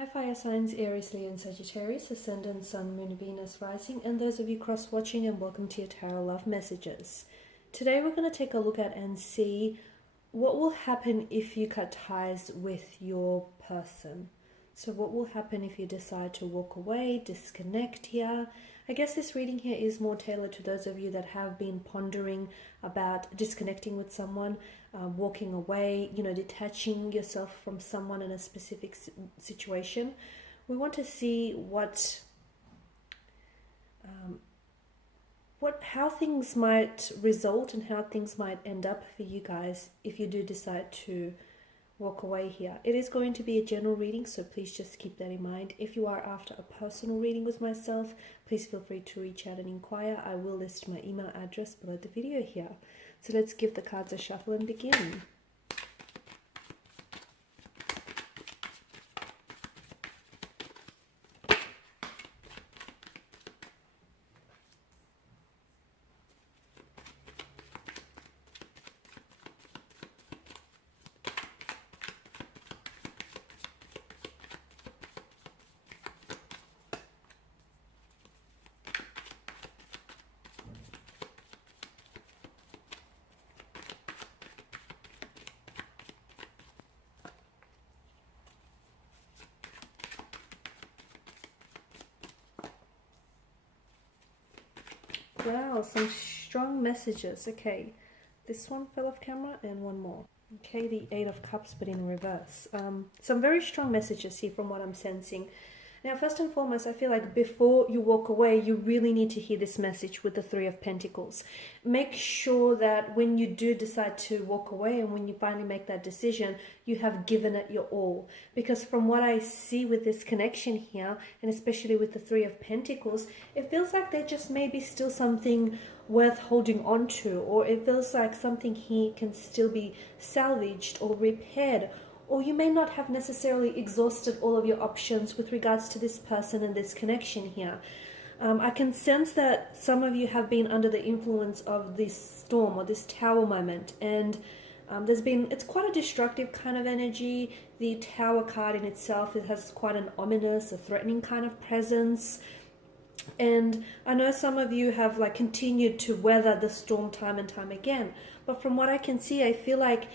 Hi fire signs, Aries, Leo and Sagittarius, Ascendant, Sun, Moon, Venus, Rising, and those of you cross-watching, and welcome to your Tarot Love Messages. Today we're going to take a look at and see what will happen if you cut ties with your person. So what will happen if you decide to walk away, disconnect here? I guess this reading here is more tailored to those of you that have been pondering about disconnecting with someone, walking away, detaching yourself from someone in a specific situation. We want to see how things might result and how things might end up for you guys if you do decide to walk away here. It is going to be a general reading, so please just keep that in mind. If you are after a personal reading with myself, please feel free to reach out and inquire. I will list my email address below the video here. So let's give the cards a shuffle and begin. Wow, some strong messages. Okay, this one fell off camera and one more. Okay, the Eight of Cups but in reverse. Some very strong messages here from what I'm sensing. Now, first and foremost, I feel like before you walk away, you really need to hear this message with the Three of Pentacles. Make sure that when you do decide to walk away and when you finally make that decision, you have given it your all. Because from what I see with this connection here, and especially with the Three of Pentacles, it feels like there just may be still something worth holding on to, or it feels like something here can still be salvaged or repaired, or you may not have necessarily exhausted all of your options with regards to this person and this connection here. I can sense that some of you have been under the influence of this storm or this tower moment, and it's quite a destructive kind of energy. The Tower card in itself, it has quite an ominous, a threatening kind of presence. And I know some of you have continued to weather the storm time and time again, but from what I can see, I feel like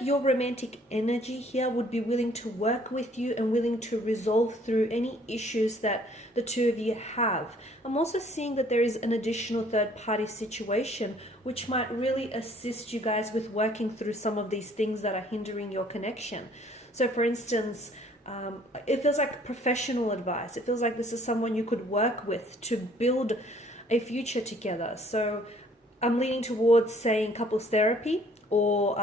your romantic energy here would be willing to work with you and willing to resolve through any issues that the two of you have. I'm also seeing that there is an additional third-party situation which might really assist you guys with working through some of these things that are hindering your connection. So for instance, it feels like professional advice. It feels like this is someone you could work with to build a future together. So I'm leaning towards saying couples therapy, or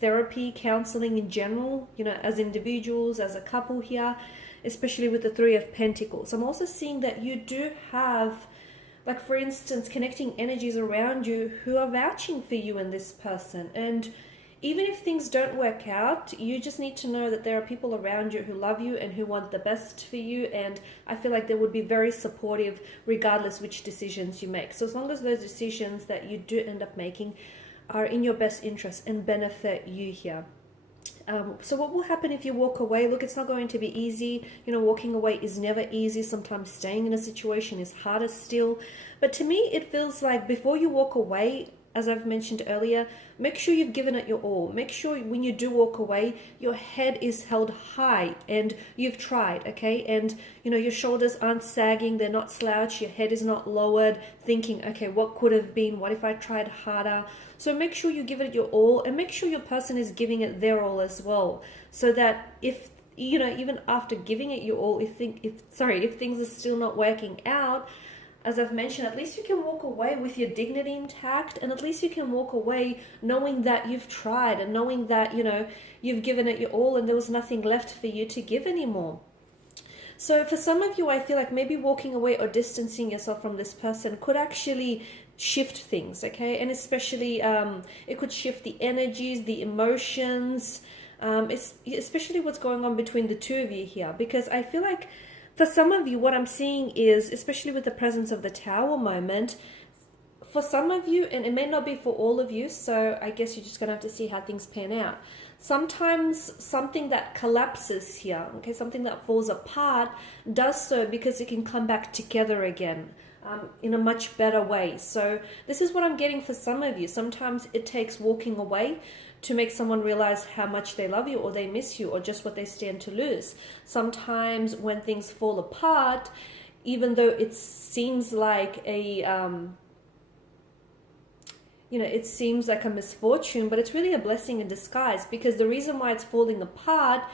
therapy, counseling in general, as individuals, as a couple here, especially with the Three of Pentacles. I'm also seeing that you do have, for instance, connecting energies around you who are vouching for you and this person. And even if things don't work out, you just need to know that there are people around you who love you and who want the best for you. And I feel like they would be very supportive regardless which decisions you make. So as long as those decisions that you do end up making are in your best interest and benefit you here. So what will happen if you walk away? Look, it's not going to be easy. Walking away is never easy. Sometimes staying in a situation is harder still. But to me, it feels like before you walk away, as I've mentioned earlier, make sure you've given it your all. Make sure when you do walk away, your head is held high and you've tried, okay? And, your shoulders aren't sagging, they're not slouched, your head is not lowered, thinking, okay, what could have been? What if I tried harder? So make sure you give it your all, and make sure your person is giving it their all as well. So that if, even after giving it your all, if things are still not working out, as I've mentioned, at least you can walk away with your dignity intact, and at least you can walk away knowing that you've tried and knowing that, you've given it your all and there was nothing left for you to give anymore. So for some of you, I feel like maybe walking away or distancing yourself from this person could actually shift things, okay? And especially it could shift the energies, the emotions, especially what's going on between the two of you here. Because I feel like for some of you, what I'm seeing is, especially with the presence of the Tower moment, for some of you, and it may not be for all of you, so I guess you're just going to have to see how things pan out. sometimes something that collapses here, okay, something that falls apart, does so because it can come back together again in a much better way. So this is what I'm getting for some of you. Sometimes it takes walking away to make someone realize how much they love you or they miss you or just what they stand to lose. Sometimes when things fall apart, even though it seems like it seems like a misfortune, but it's really a blessing in disguise, because the reason why it's falling apart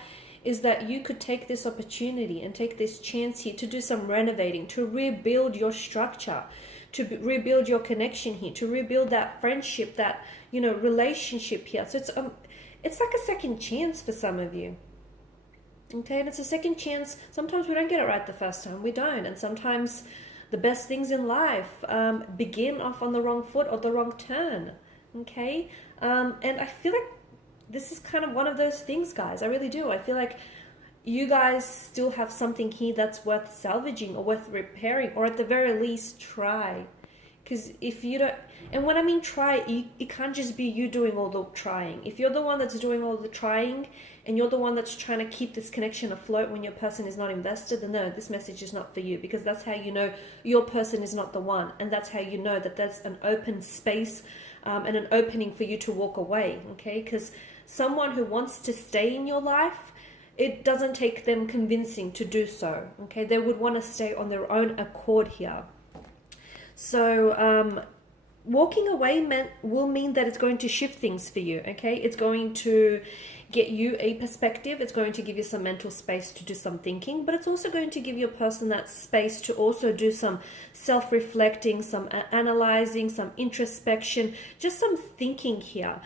is that you could take this opportunity and take this chance here to do some renovating, to rebuild your structure, to rebuild your connection here, to rebuild that friendship, that, relationship here. So it's like a second chance for some of you. Okay, and it's a second chance. Sometimes we don't get it right the first time. We don't. And sometimes the best things in life begin off on the wrong foot or the wrong turn. Okay, and I feel like this is kind of one of those things, guys. I really do. I feel like you guys still have something here that's worth salvaging or worth repairing, or at the very least try. Because if you don't, and when I mean try, it can't just be you doing all the trying. If you're the one that's doing all the trying and you're the one that's trying to keep this connection afloat when your person is not invested, then no, this message is not for you, because that's how you know your person is not the one. And that's how you know that there's an open space and an opening for you to walk away, okay? Because someone who wants to stay in your life, it doesn't take them convincing to do so, okay? They would want to stay on their own accord here. So walking away will mean that it's going to shift things for you, okay? It's going to get you a perspective. It's going to give you some mental space to do some thinking, but it's also going to give your person that space to also do some self-reflecting, some analyzing, some introspection, just some thinking here.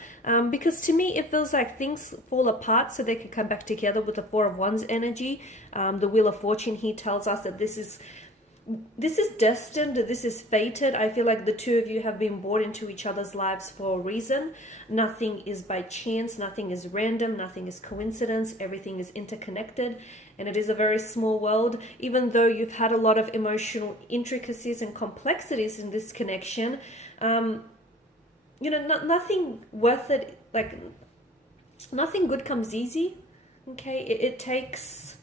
Because to me, it feels like things fall apart so they can come back together with the Four of Wands energy. The Wheel of Fortune here tells us that this is destined, this is fated. I feel like the two of you have been brought into each other's lives for a reason. Nothing is by chance, nothing is random, nothing is coincidence, everything is interconnected, and it is a very small world. Even though you've had a lot of emotional intricacies and complexities in this connection, nothing worth it, like nothing good comes easy, okay? It takes...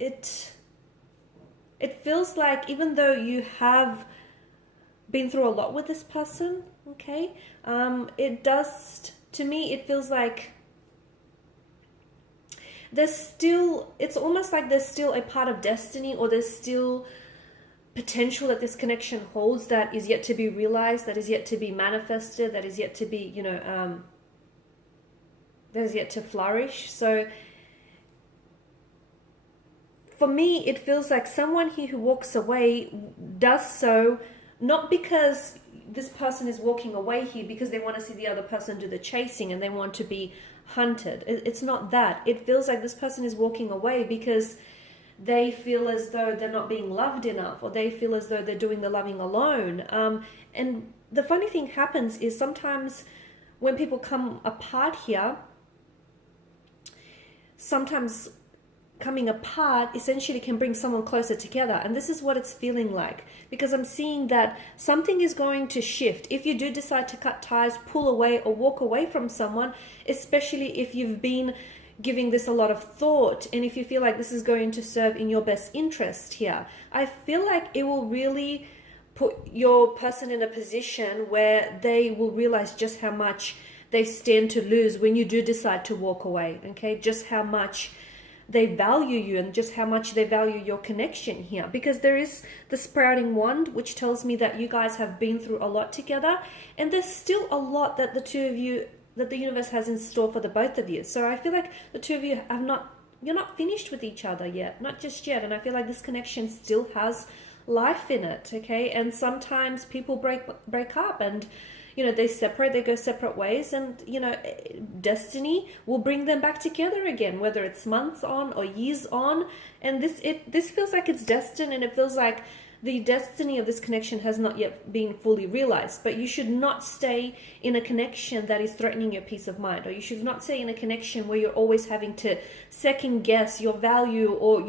It feels like even though you have been through a lot with this person, okay, it does, to me, it feels like there's still, it's almost like there's still a part of destiny, or there's still potential that this connection holds that is yet to be realized, that is yet to be manifested, that is yet to be, that is yet to flourish. So for me, it feels like someone here who walks away does so not because this person is walking away here because they want to see the other person do the chasing and they want to be hunted. It's not that. It feels like this person is walking away because they feel as though they're not being loved enough, or they feel as though they're doing the loving alone. And the funny thing happens is sometimes when people come apart here, sometimes coming apart essentially can bring someone closer together. And this is what it's feeling like, because I'm seeing that something is going to shift. If you do decide to cut ties, pull away, or walk away from someone, especially if you've been giving this a lot of thought, and if you feel like this is going to serve in your best interest here, I feel like it will really put your person in a position where they will realize just how much they stand to lose when you do decide to walk away, okay? Just how much they value you and just how much they value your connection here. Because there is the sprouting wand, which tells me that you guys have been through a lot together, and there's still a lot that the two of you, that the universe has in store for the both of you. So I feel like the two of you you're not finished with each other yet, not just yet. And I feel like this connection still has life in it, okay? And sometimes people break up and they separate, they go separate ways, and destiny will bring them back together again, whether it's months on or years on. And this feels like it's destined, and it feels like the destiny of this connection has not yet been fully realized. But you should not stay in a connection that is threatening your peace of mind, or you should not stay in a connection where you're always having to second guess your value, or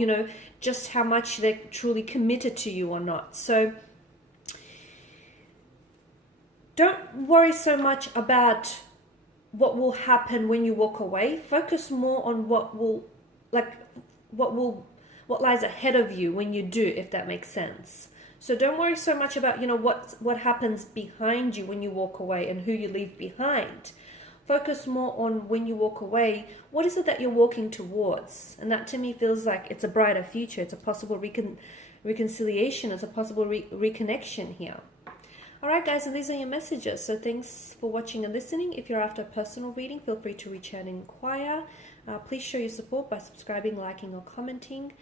just how much they're truly committed to you or not. So don't worry so much about what will happen when you walk away. Focus more on what lies ahead of you when you do, if that makes sense. So don't worry so much about, what happens behind you when you walk away and who you leave behind. Focus more on when you walk away, what is it that you're walking towards? And that to me feels like it's a brighter future. It's a possible reconciliation. It's a possible reconnection here. Alright guys, and these are your messages. So thanks for watching and listening. If you're after a personal reading, feel free to reach out and inquire. Please show your support by subscribing, liking or commenting.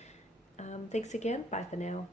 Thanks again. Bye for now.